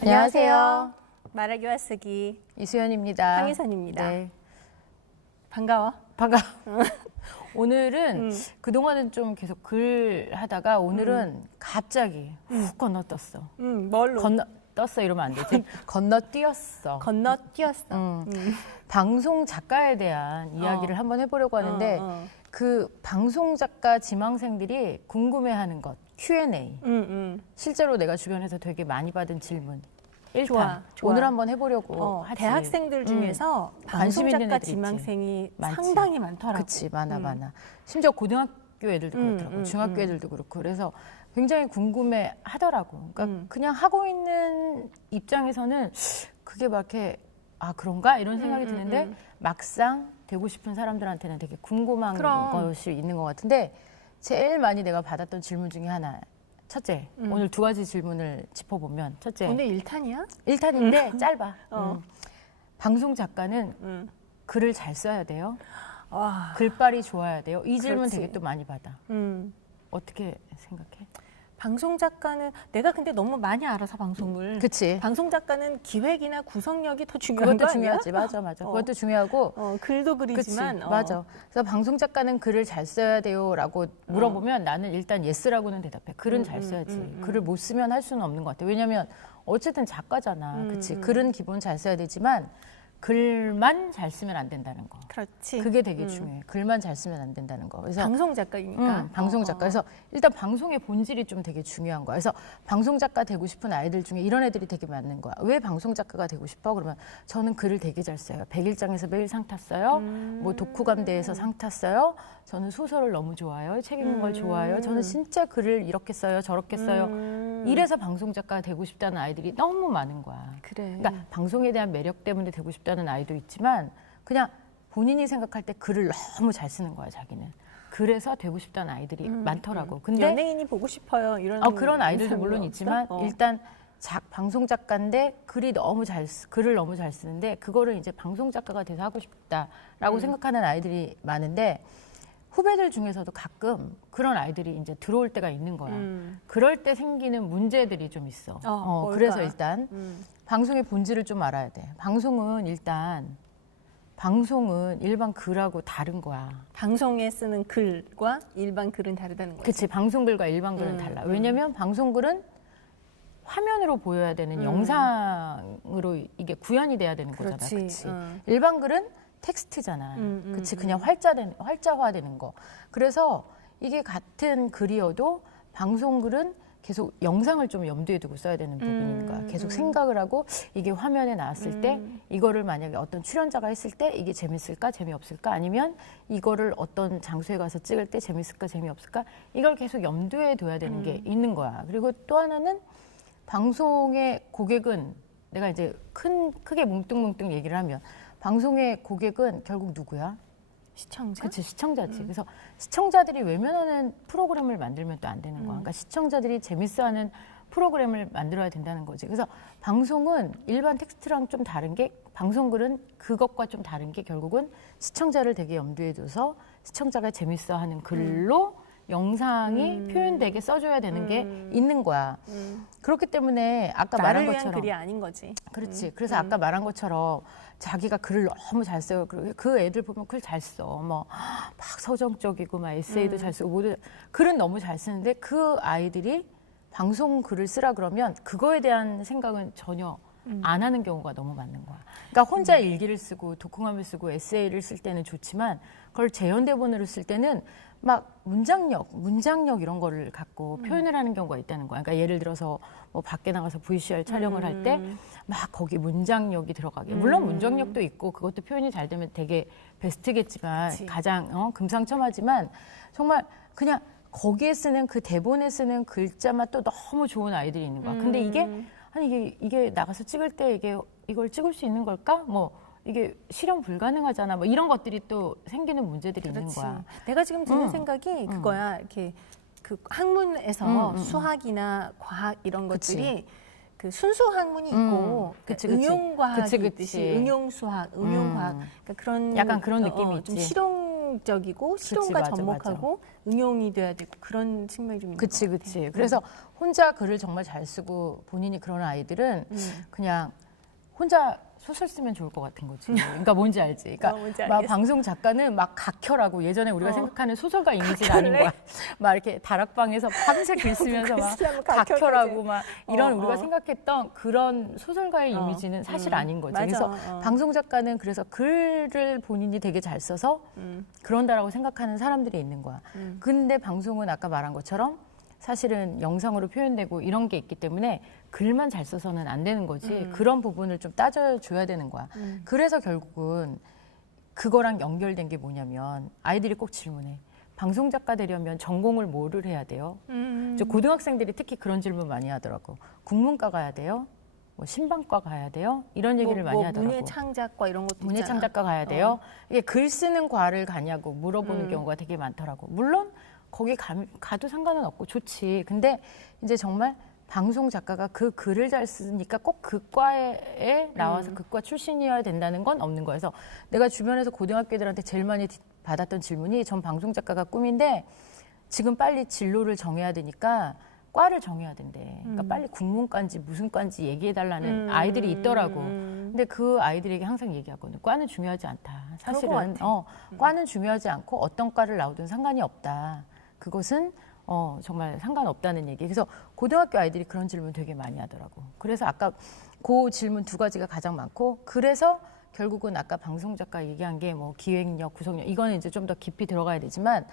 안녕하세요. 말하기와 쓰기 이수연입니다. 황희선입니다. 네. 반가워. 오늘은 그동안은 좀 계속 글 하다가 오늘은 갑자기 훅 건너떴어. 뭘로? 건너떴어 이러면 안 되지. 건너뛰었어. 건너뛰었어. 방송 작가에 대한 이야기를 한번 해보려고 하는데 그 방송 작가 지망생들이 궁금해하는 것 Q&A. 실제로 내가 주변에서 되게 많이 받은 질문. 1탄. 좋아. 오늘 한번 해보려고 하지. 대학생들 중에서 관심 있는 방송작가 애들 있지. 지망생이 많지. 상당히 많더라고. 그치, 많아. 심지어 고등학교 애들도 그렇더라고. 중학교 애들도 그렇고. 그래서 굉장히 궁금해 하더라고. 그러니까 그냥 하고 있는 입장에서는 그게 막 이렇게 아, 그런가? 이런 생각이 드는데 막상 되고 싶은 사람들한테는 되게 궁금한 것이 있는 것 같은데 제일 많이 내가 받았던 질문 중에 하나. 첫째, 오늘 두 가지 질문을 짚어보면 첫째. 오늘 1탄이야? 1탄인데 짧아. 방송 작가는 글을 잘 써야 돼요. 와. 글빨이 좋아야 돼요. 이 질문 그렇지. 되게 또 많이 받아. 어떻게 생각해? 방송 작가는 내가 근데 너무 많이 알아서 방송을. 그치. 방송 작가는 기획이나 구성력이 더 중요한 거 그것도 아니야? 중요하지. 맞아. 그것도 중요하고. 글도 그리지만. 그치. 맞아. 그래서 방송 작가는 글을 잘 써야 돼요라고 물어보면 나는 일단 예스라고는 대답해. 글은 잘 써야지. 글을 못 쓰면 할 수는 없는 것 같아. 왜냐면 어쨌든 작가잖아. 그치. 글은 기본 잘 써야 되지만 글만 잘 쓰면 안 된다는 거. 그렇지. 그게 되게 중요해. 글만 잘 쓰면 안 된다는 거. 그래서 방송 작가이니까. 방송 작가. 그래서 일단 방송의 본질이 좀 되게 중요한 거야. 그래서 방송 작가 되고 싶은 아이들 중에 이런 애들이 되게 많은 거야. 왜 방송 작가가 되고 싶어? 그러면 저는 글을 되게 잘 써요. 백일장에서 매일 상 탔어요. 뭐 독후감대에서 상 탔어요. 저는 소설을 너무 좋아해요. 책 읽는 걸 좋아해요. 저는 진짜 글을 이렇게 써요. 저렇게 써요. 이래서 방송 작가가 되고 싶다는 아이들이 너무 많은 거야. 그래. 그러니까 방송에 대한 매력 때문에 되고 싶다는 아이도 있지만 그냥 본인이 생각할 때 글을 너무 잘 쓰는 거야, 자기는. 그래서 되고 싶다는 아이들이 많더라고. 근데 연예인이 보고 싶어요. 이런 그런 아이들도 물론 없어? 있지만 일단 방송 작가인데 글을 너무 잘 쓰는데 그거를 이제 방송 작가가 돼서 하고 싶다라고 생각하는 아이들이 많은데 후배들 중에서도 가끔 그런 아이들이 이제 들어올 때가 있는 거야. 그럴 때 생기는 문제들이 좀 있어. 그래서 일단 방송의 본질을 좀 알아야 돼. 방송은 일반 글하고 다른 거야. 방송에 쓰는 글과 일반 글은 다르다는 거지. 그치. 방송글과 일반 글은 달라. 왜냐면 방송글은 화면으로 보여야 되는 영상으로 이게 구현이 돼야 되는 거잖아. 그치. 일반 글은 텍스트잖아. 그치. 그냥 활자화되는 거. 그래서 이게 같은 글이어도 방송글은 계속 영상을 좀 염두에 두고 써야 되는 부분인 거야. 계속 생각을 하고 이게 화면에 나왔을 때 이거를 만약에 어떤 출연자가 했을 때 이게 재밌을까 재미없을까 아니면 이거를 어떤 장소에 가서 찍을 때 재밌을까 재미없을까 이걸 계속 염두에 둬야 되는 게 있는 거야. 그리고 또 하나는 방송의 고객은 내가 이제 크게 뭉뚱뭉뚱 얘기를 하면 방송의 고객은 결국 누구야? 시청자? 그치, 시청자지. 그래서 시청자들이 외면하는 프로그램을 만들면 또 안 되는 거야. 그러니까 시청자들이 재밌어하는 프로그램을 만들어야 된다는 거지. 그래서 방송은 일반 텍스트랑 좀 다른 게 방송글은 그것과 좀 다른 게 결국은 시청자를 되게 염두에 둬서 시청자가 재밌어하는 글로 영상이 표현되게 써줘야 되는 게 있는 거야. 그렇기 때문에 아까 말한 나를 것처럼 위한 글이 아닌 거지. 그렇지. 그래서 아까 말한 것처럼 자기가 글을 너무 잘 써요. 그 애들 보면 글 잘 써. 뭐 막 서정적이고 막 에세이도 잘 쓰고 모두 글은 너무 잘 쓰는데 그 아이들이 방송 글을 쓰라 그러면 그거에 대한 생각은 전혀 안 하는 경우가 너무 많은 거야. 그러니까 혼자 일기를 쓰고 독후감을 쓰고 에세이를 쓸 때는 좋지만 그걸 재연 대본으로 쓸 때는 막 문장력 이런 거를 갖고 표현을 하는 경우가 있다는 거야. 그러니까 예를 들어서 뭐 밖에 나가서 VCR 촬영을 할 때 막 거기 문장력이 들어가게. 물론 문장력도 있고 그것도 표현이 잘 되면 되게 베스트겠지만 그치. 가장 금상첨화지만 정말 그냥 거기에 쓰는 그 대본에 쓰는 글자만 또 너무 좋은 아이들이 있는 거야. 근데 이게 나가서 찍을 때 이걸 찍을 수 있는 걸까? 뭐 이게 실현 불가능하잖아. 뭐 이런 것들이 또 생기는 문제들이 있는 거야. 내가 지금 드는 생각이 그거야. 이렇게 그 학문에서 수학이나 과학 이런 것들이 그 순수 학문이 있고 응용 과학이 있듯이 응용 수학, 응용 과학 그러니까 그런 약간 그런 느낌이 좀 있지. 실용적이고 실용과 맞아, 접목하고 응용이 돼야 되고 그런 측면이 좀 있는 것 같아요. 그치. 그래서 혼자 글을 정말 잘 쓰고 본인이 그런 아이들은 그냥 혼자 소설 쓰면 좋을 것 같은 거지. 그러니까 뭔지 알지? 그러니까 뭔지 막 알겠어. 방송 작가는 막 각혈하고 예전에 우리가 생각하는 소설가 이미지가 아닌 거야. 막 이렇게 다락방에서 밤새 글 쓰면서 막 각혈하고 막 이런 우리가 생각했던 그런 소설가의 이미지는 사실 아닌 거지. 맞아. 그래서 방송 작가는 그래서 글을 본인이 되게 잘 써서 그런다라고 생각하는 사람들이 있는 거야. 근데 방송은 아까 말한 것처럼 사실은 영상으로 표현되고 이런 게 있기 때문에 글만 잘 써서는 안 되는 거지. 그런 부분을 좀 따져줘야 되는 거야. 그래서 결국은 그거랑 연결된 게 뭐냐면 아이들이 꼭 질문해. 방송 작가 되려면 전공을 뭐를 해야 돼요? 저 고등학생들이 특히 그런 질문 많이 하더라고. 국문과 가야 돼요? 뭐 신방과 가야 돼요? 이런 얘기를 많이 하더라고. 문예창작과 이런 것도 있잖아. 문예창작과 가야 돼요? 이게 글 쓰는 과를 가냐고 물어보는 경우가 되게 많더라고. 물론 거기 가도 상관은 없고 좋지. 근데 이제 정말 방송 작가가 그 글을 잘 쓰니까 꼭 그 과에 나와서 그 과 출신이어야 된다는 건 없는 거여서 내가 주변에서 고등학교 애들한테 제일 많이 받았던 질문이 전 방송 작가가 꿈인데 지금 빨리 진로를 정해야 되니까 과를 정해야 된대. 그러니까 빨리 국문과인지 무슨 과인지 얘기해달라는 아이들이 있더라고. 근데 그 아이들에게 항상 얘기하거든. 과는 중요하지 않다. 사실은 과는 중요하지 않고 어떤 과를 나오든 상관이 없다. 그것은 정말 상관없다는 얘기. 그래서 고등학교 아이들이 그런 질문 되게 많이 하더라고. 그래서 아까 그 질문 두 가지가 가장 많고 그래서 결국은 아까 방송 작가 얘기한 게 뭐 기획력, 구성력 이거는 이제 좀 더 깊이 들어가야 되지만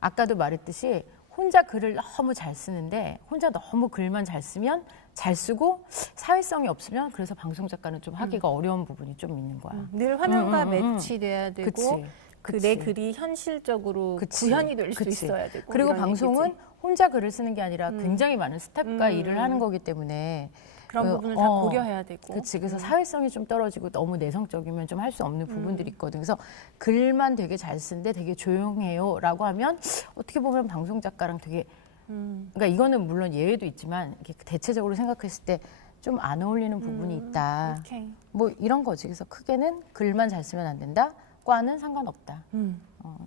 아까도 말했듯이 혼자 글을 너무 잘 쓰는데 혼자 너무 글만 잘 쓰면 잘 쓰고 사회성이 없으면 그래서 방송 작가는 좀 하기가 어려운 부분이 좀 있는 거야. 늘 화면과 매치돼야 되고 그치. 그 내 글이 현실적으로 구현이 될 수 있어야 되고 그리고 이런 방송은 얘기지. 혼자 글을 쓰는 게 아니라 굉장히 많은 스태프가 일을 하는 거기 때문에 그런 부분을 다 고려해야 되고 그렇지. 그래서 사회성이 좀 떨어지고 너무 내성적이면 좀 할 수 없는 부분들이 있거든. 그래서 글만 되게 잘 쓰는데 되게 조용해요라고 하면 어떻게 보면 방송 작가랑 되게 그러니까 이거는 물론 예외도 있지만 이렇게 대체적으로 생각했을 때 좀 안 어울리는 부분이 있다. 오케이. 뭐 이런 거지. 그래서 크게는 글만 잘 쓰면 안 된다. 과는 상관없다. 그런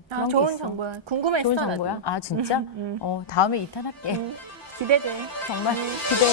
게 좋은 있어. 정보야. 궁금했어. 좋은 나도. 정보야? 아 진짜? 다음에 2탄 할게. 기대돼. 정말 기대해.